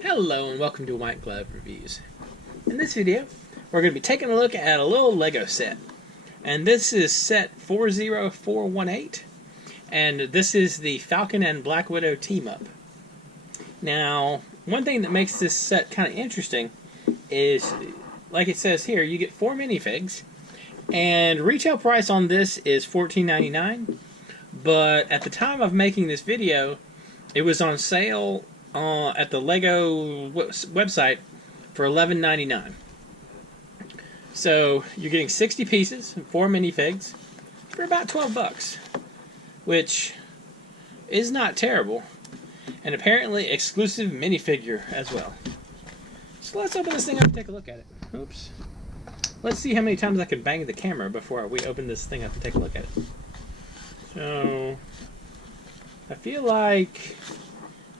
Hello and welcome to White Glove Reviews. In this video, we're going to be taking a look at a little Lego set. And this is set 40418. And this is the Falcon and Black Widow team-up. Now, one thing that makes this set kind of interesting is, like it says here, you get 4 minifigs. And retail price on this is $14.99. But at the time of making this video, it was on sale at the Lego website for $11.99. So you're getting 60 pieces, 4 minifigs, for about 12 bucks, which is not terrible. And apparently exclusive minifigure as well. So let's open this thing up and take a look at it. Oops. Let's see how many times I can bang the camera before we open this thing up and take a look at it. So I feel like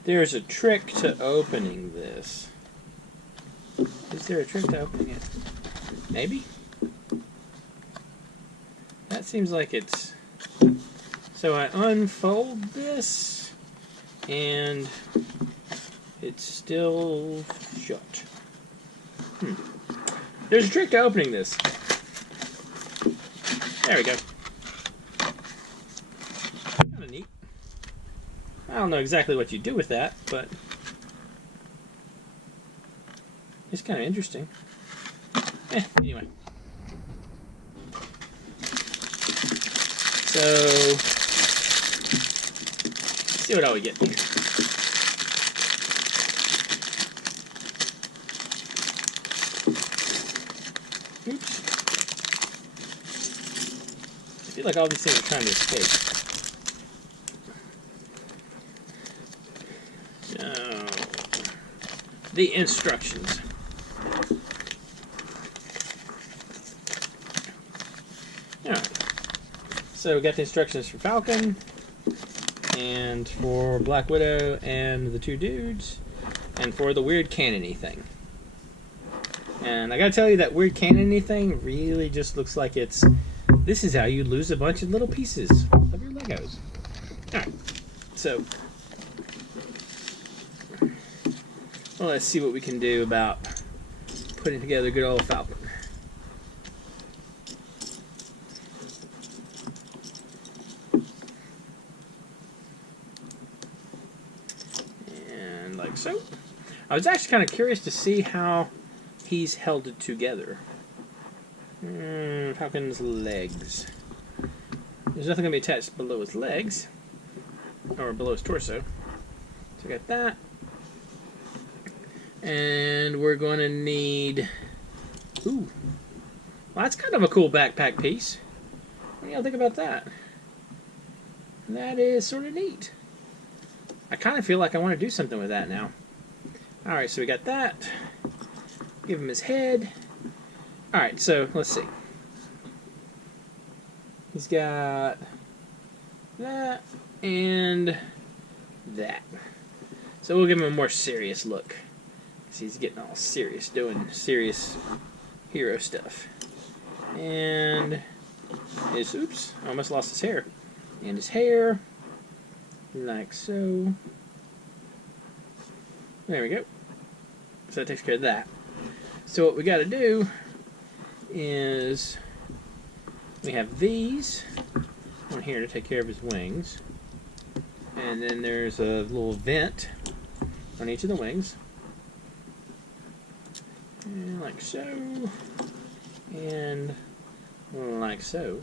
there's a trick to opening this. Is there a trick to opening it? Maybe? That seems like it's... So I unfold this, and it's still shut. There's a trick to opening this. There we go. Kind of neat. I don't know exactly what you do with that, but it's kind of interesting. Anyway. So, let's see what all we get here. Oops. I feel like all these things are trying to escape. The instructions. Alright. So we got the instructions for Falcon and for Black Widow and the 2 dudes and for the weird cannon-y thing. And I gotta tell you, that weird cannon-y thing really just looks like it's... This is how you lose a bunch of little pieces of your Legos. Alright. So... well, let's see what we can do about putting together good old Falcon. And like so. I was actually kind of curious to see how he's held it together. Falcon's legs. There's nothing going to be attached below his legs. Or below his torso. So we got that. And we're going to need... Ooh. Well, that's kind of a cool backpack piece. What do y'all think about that? That is sort of neat. I kind of feel like I want to do something with that now. Alright, so we got that. Give him his head. Alright, so let's see. He's got that and that. So we'll give him a more serious look. He's getting all serious, doing serious hero stuff. And his, oops, I almost lost his hair. And his hair, like so. There we go. So that takes care of that. So what we got to do is we have these on here to take care of his wings. And then there's a little vent on each of the wings. And like so, and like so.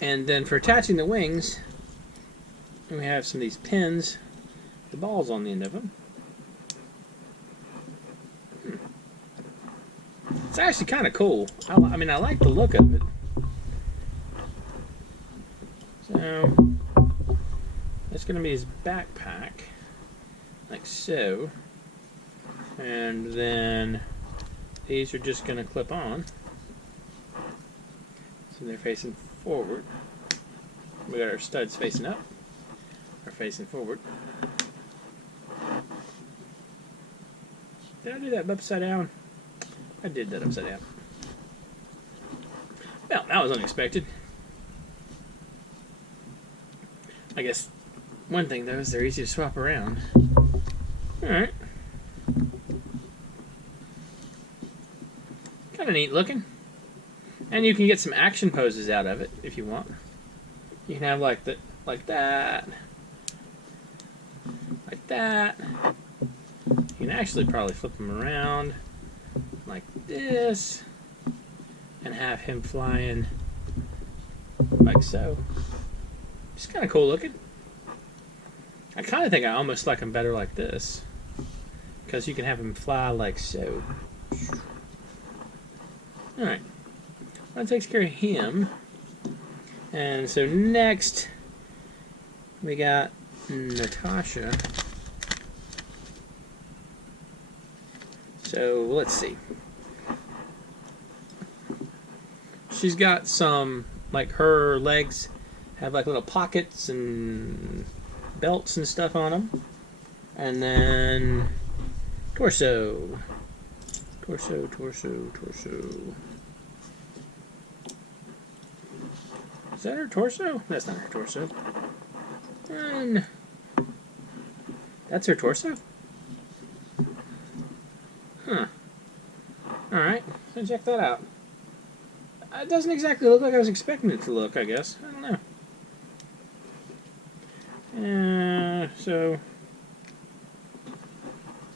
And then for attaching the wings, we have some of these pins, the balls on the end of them. It's actually kind of cool. I mean, I like the look of it. So, that's going to be his backpack, like so. And then these are just going to clip on. So they're facing forward. We got our studs facing up. Or facing forward. Did I do that upside down? I did that upside down. Well, that was unexpected. I guess One thing, though, is they're easy to swap around. Alright. Kind of neat looking. And you can get some action poses out of it if you want. You can have like that. Like that. You can actually probably flip him around like this and have him flying like so. Just kind of cool looking. I kind of think I almost like him better like this because you can have him fly like so. Alright. That takes care of him. And so next we got Natasha. So let's see. She's got some, like her legs have like little pockets and belts and stuff on them. And then torso. Torso. Is that her torso? That's not her torso. And that's her torso? Huh. Alright, so check that out. It doesn't exactly look like I was expecting it to look, I guess. I don't know. So,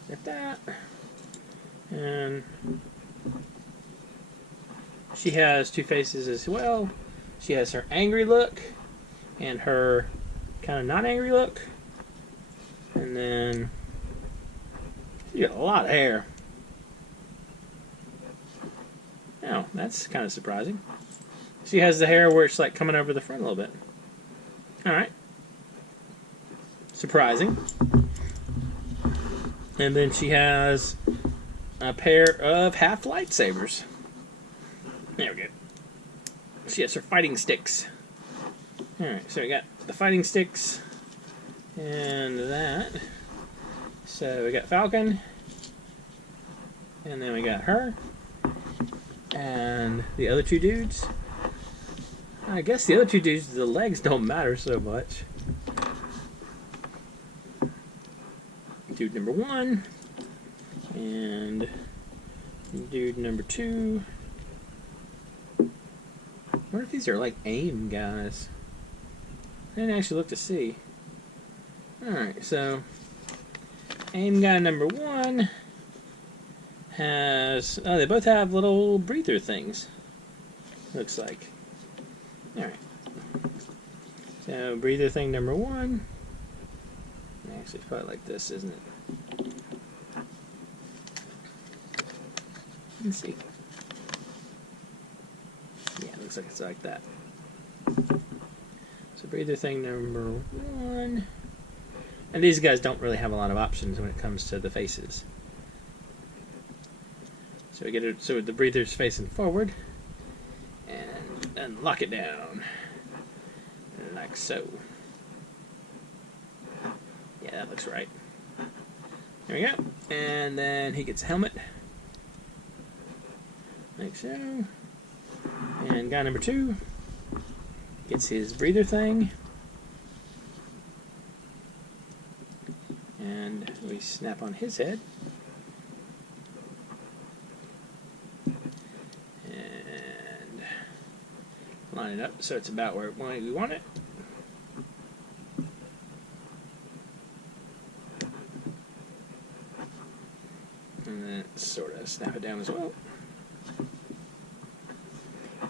get that. And she has two faces as well. She has her angry look and her kind of not angry look. And then she got a lot of hair. Oh, that's kind of surprising. She has the hair where it's like coming over the front a little bit. Alright. Surprising. And then she has a pair of half lightsabers. There we go. She has her fighting sticks. Alright, so we got the fighting sticks and that. So we got Falcon. And then we got her. And the other two dudes. I guess the other two dudes, the legs don't matter so much. Dude number 1. And dude number 2. I wonder if these are like AIM guys. I didn't actually look to see. Alright, so AIM guy number 1 has... Oh, they both have little breather things. Looks like. Alright. So, breather thing number 1. Actually, it's probably like this, isn't it? Let's see. Yeah, it looks like it's like that. So, breather thing number 1. And these guys don't really have a lot of options when it comes to the faces. So we get it. So the breather's facing forward, and lock it down, like so. Yeah, that looks right. There we go. And then he gets a helmet, like so. And guy number 2 gets his breather thing, and we snap on his head. Line it up so it's about where we want it. And then sort of snap it down as well.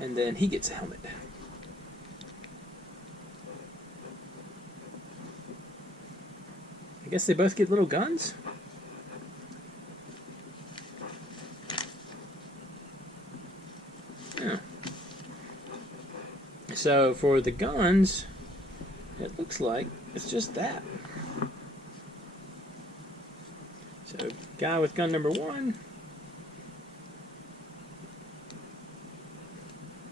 And then he gets a helmet. I guess they both get little guns? Yeah. So for the guns, it looks like it's just that. So guy with gun number 1.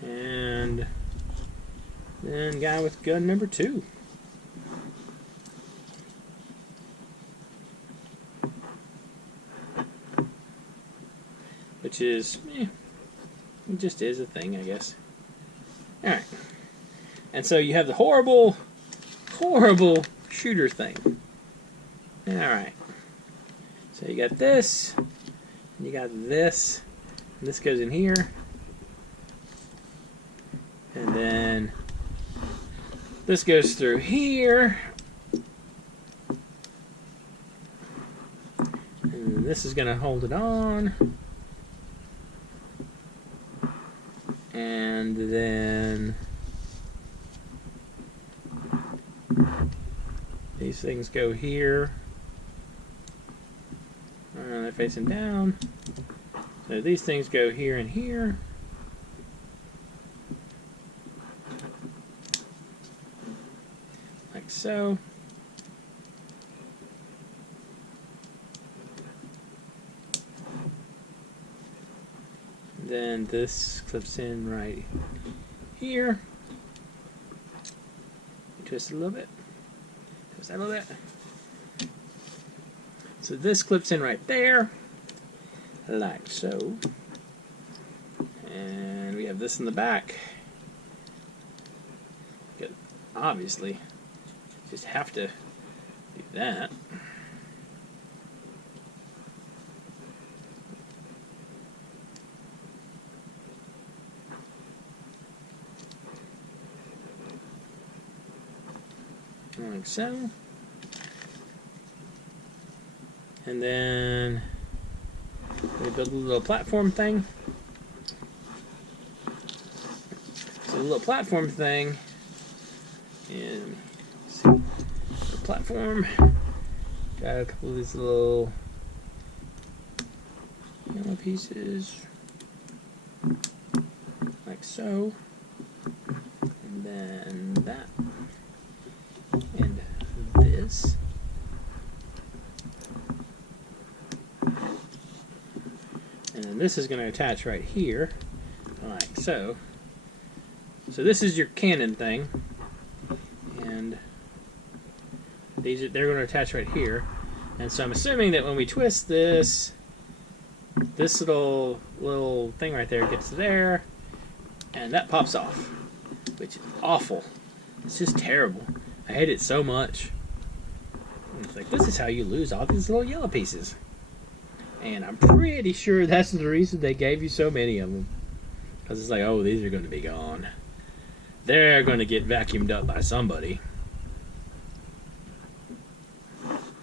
And then guy with gun number 2. Which is, it just is a thing, I guess. Alright. And so you have the horrible shooter thing. Alright. So you got this, and you got this, and this goes in here. And then this goes through here. And this is going to hold it on. And then these things go here. They're facing down. So these things go here and here. Like so. Then this clips in right here. Twist it a little bit. Twist that a little bit. So this clips in right there, like so. And we have this in the back. Obviously, just have to do that. Like so. And then we build a little platform thing. So the little platform thing, and see, the platform got a couple of these little yellow pieces, like so, and then that, and this. And then this is going to attach right here, like so. So this is your cannon thing, and they're going to attach right here. And so I'm assuming that when we twist this, this little thing right there gets there, and that pops off, which is awful. It's just terrible. I hate it so much. And it's like, this is how you lose all these little yellow pieces. And I'm pretty sure that's the reason they gave you so many of them. Because it's like, oh, these are going to be gone. They're going to get vacuumed up by somebody.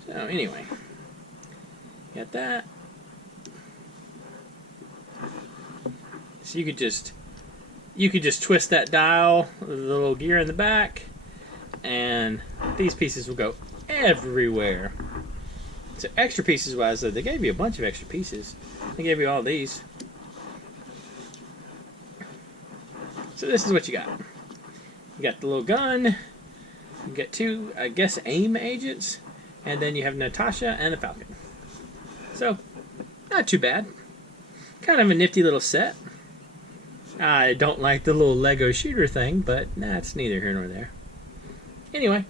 So anyway, got that. So you could just twist that dial, the little gear in the back, and these pieces will go everywhere. So extra pieces wise, though, they gave you a bunch of extra pieces. They gave you all these. So this is what you got. You got the little gun. You got two, I guess, aim agents. And then you have Natasha and the Falcon. So, not too bad. Kind of a nifty little set. I don't like the little Lego shooter thing, but that's neither here nor there. Anyway,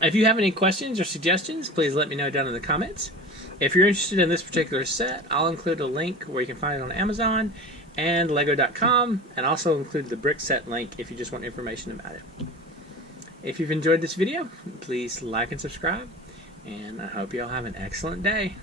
if you have any questions or suggestions, please let me know down in the comments. If you're interested in this particular set, I'll include a link where you can find it on Amazon and Lego.com, and also include the brick set link if you just want information about it. If you've enjoyed this video, please like and subscribe, and I hope you all have an excellent day.